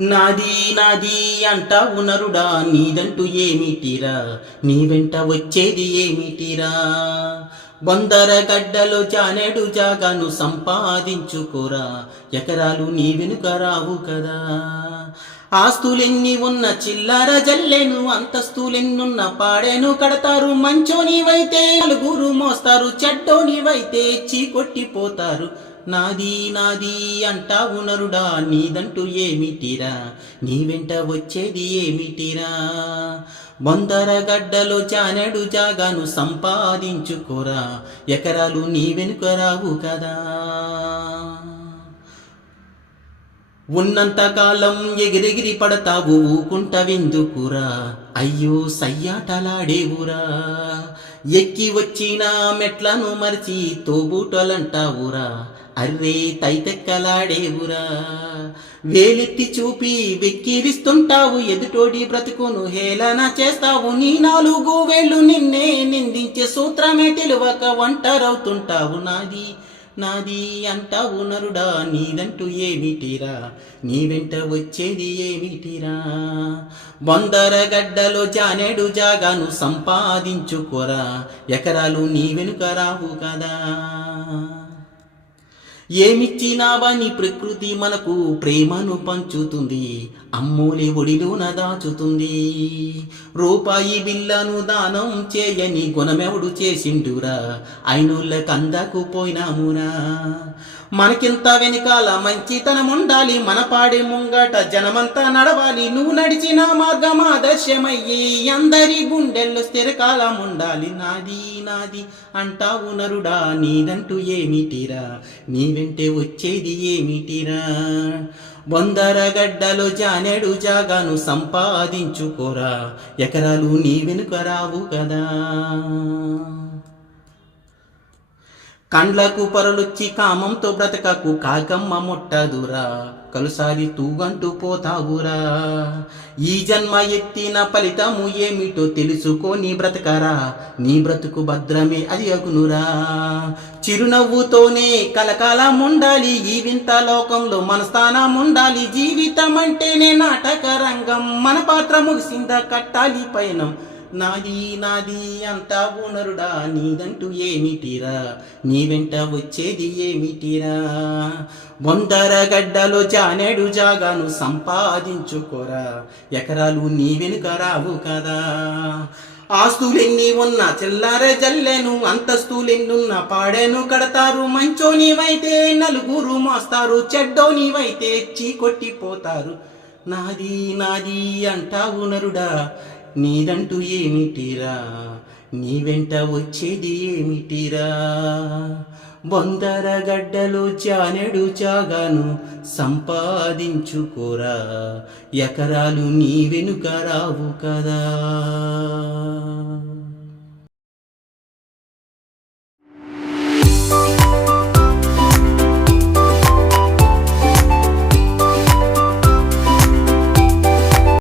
నాది నాది అంటావు నరుడా నీదంటూ ఏమిటిరా? నీ వెంట వచ్చేది ఏమిటిరా? బొందర గడ్డలో జానెడు జాగాను సంపాదించుకోరా ఎకరాలు నీ వెనుక రావు కదా. ఆస్తులెన్ని ఉన్న చిల్లర జల్లెను అంతస్తులెన్నున్న పాడేను కడతారు. మంచోనివైతే నలుగురు మోస్తారు చెడ్డోనివైతే చీకొట్టిపోతారు నాది నాది అంటా ఉనరుడా నీదంటూ ఏమిటిరా? నీ వెంట వచ్చేది ఏమిటిరా? వందర గడ్డలో చానడు జాగాను సంపాదించుకోరా. ఎకరాలు నీ వెనుక రావు కదా. ఉన్నంత కాలం ఎగిరెగిరి పడతావు ఊకుంటవెందుకురా అయ్యో సయ్యాటలాడేవురా ఎక్కి వచ్చిన మెట్లను మరిచి తోబూటలంటావురా? అర్రే తైతెక్కలాడేవురా వేలెత్తి చూపి వెక్కిరిస్తుంటావు ఎదుటోడి బ్రతుకును హేళన చేస్తావు. నీ నాలుగు వేళ్ళు నిన్నే నిందించే సూత్రమే తెలివక ఒంటరవుతుంటావు నాది. నాది అంటావు నరుడా నీదంటూ ఏమిటిరా? నీ వెంట వచ్చేది ఏమిటిరా? వందర గడ్డలో జానెడు జాగాను సంపాదించుకోరా ఎకరాలు నీ వెనుక రావు కదా. ఏమిచ్చినావని ప్రకృతి మనకు ప్రేమను పంచుతుంది. అమ్మూలి ఒడిలోన దాచుతుంది రూపాయి బిల్లను దానం చేయని గుణమెవడు చేసిండురా? అయినోళ్ళకి అందకు పోయినామురా. మనకింత వెనకాల మంచితనం ఉండాలి మన పాడే ముంగట జనమంతా నడవాలి. నువ్వు నడిచిన మార్గం ఆదర్శమయ్యి అందరి గుండెల్లో స్థిరకాలం ఉండాలి నాది నాది అంటావు నరుడా నీదంటూ ఏమిటిరా? నీ వింటే వచ్చేది ఏమిటిరా? బొందర గడ్డలో జానెడు జాగాను సంపాదించుకోరా. ఎకరాలు నీ వెనుక రావు కదా. కండ్లకు పరలుచ్చి కామంతో బ్రతకకు కాకమ్మ ముట్టదురా. కలుసారి తూగంటూ పోతావురా. ఈ జన్మ ఎత్తిన ఫలితము ఏమిటో తెలుసుకొని బ్రతకరా. నీ బ్రతుకు భద్రమే అది అగునురా. చిరునవ్వుతోనే కలకాలం ఉండాలి ఈ వింత లోకంలో మన స్థానం ఉండాలి. జీవితం అంటేనే నాటక రంగం. మన పాత్ర ముగిసిందా కట్టాలి పయనం. నాది నాది అంతా ఓనరుడా? నీదంటూ ఏమిటిరా? నీ వెంట వచ్చేది ఏమిటిరా? బొందర గడ్డలో జానేడు జాగాను సంపాదించుకోరా. ఎకరాలు నీ వెనుక రావు కదా. ఆస్తులెన్ని ఉన్న చిల్లర జల్లెను అంతస్తులెన్నున్న పాడెను కడతారు. మంచోనివైతే నలుగురు మోస్తారు చెడ్డోనివైతే చీకొట్టిపోతారు. నాది నాది అంటావు నరుడా నీదంటూ ఏమిటిరా? నీ వెంట వచ్చేది ఏమిటిరా? బొందర గడ్డలో చానెడు జాగాను సంపాదించుకోరా? ఎకరాలు నీ వెనుక రావు కదా.